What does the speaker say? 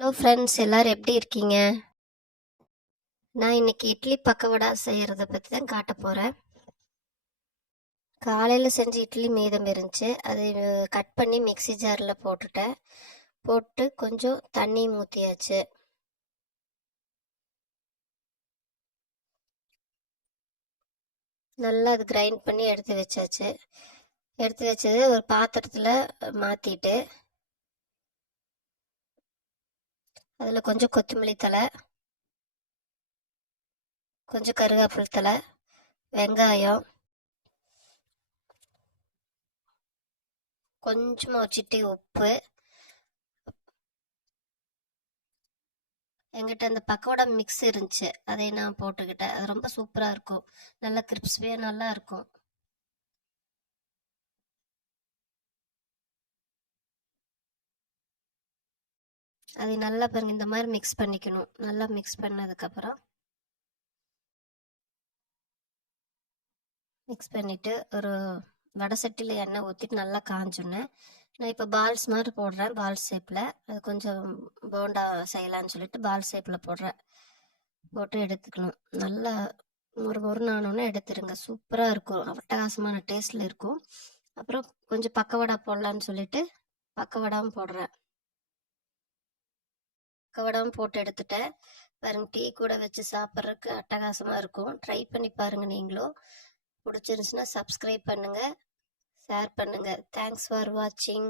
Hello friends எல்லோரும் எப்படி இருக்கீங்க? நான் இன்னைக்கு இட்லி பக்கவடா செய்கிறத பற்றி தான் காட்ட போகிறேன் காலையில் செஞ்ச இட்லி மீதம் இருந்துச்சு. அது கட் பண்ணி மிக்ஸி ஜாரில் போட்டுட்டேன். போட்டு கொஞ்சம் தண்ணி ஊற்றியாச்சு நல்லா அது கிரைண்ட் பண்ணி எடுத்து வச்சாச்சு. எடுத்து வச்சது ஒரு பாத்திரத்தில் மாற்றிட்டு அதில் கொஞ்சம் கொத்தமல்லி தழை கொஞ்சம் கருவேப்பிலை தழை வெங்காயம் கொஞ்சமாக ஒரு சிட்டி உப்பு எங்கிட்ட அந்த பக்கோடா மிக்ஸ் இருந்துச்சு. அதை நான் போட்டுக்கிட்டேன். அது ரொம்ப சூப்பராக இருக்கும். நல்லா கிரிப்ஸ்வே நல்லா இருக்கும். அதை நல்லா பாருங்க இந்த மாதிரி மிக்ஸ் பண்ணிக்கணும். நல்லா மிக்ஸ் பண்ணதுக்கப்புறம் மிக்ஸ் பண்ணிவிட்டு ஒரு வடை சட்டியில் எண்ணெய் ஊற்றிட்டு நல்லா காஞ்சோன்னே நான் இப்போ பால்ஸ் மாதிரி போடுறேன் பால் ஷேப்பில் அது கொஞ்சம் போண்டா செய்யலான்னு சொல்லிட்டு பால் ஷேப்பில் போடுறேன். போட்டு எடுத்துக்கணும். நல்லா ஒரு ஒரு நானோன்னு எடுத்துருங்க. சூப்பராக இருக்கும். அட்டகாசமான டேஸ்ட்டில் இருக்கும். அப்புறம் கொஞ்சம் பக்கவடா போடலான்னு சொல்லிட்டு பக்கவடாவும் போடுறேன். பக்கவடாவும் போட்டு எடுத்துட்டேன். பாருங்க டீ கூட வச்சு சாப்பிட்றதுக்கு அட்டகாசமாக இருக்கும். ட்ரை பண்ணி பாருங்க நீங்களும். பிடிச்சிருந்துச்சுன்னா சப்ஸ்கிரைப் பண்ணுங்கள் ஷேர் பண்ணுங்கள் தேங்க்ஸ் ஃபார் வாட்சிங்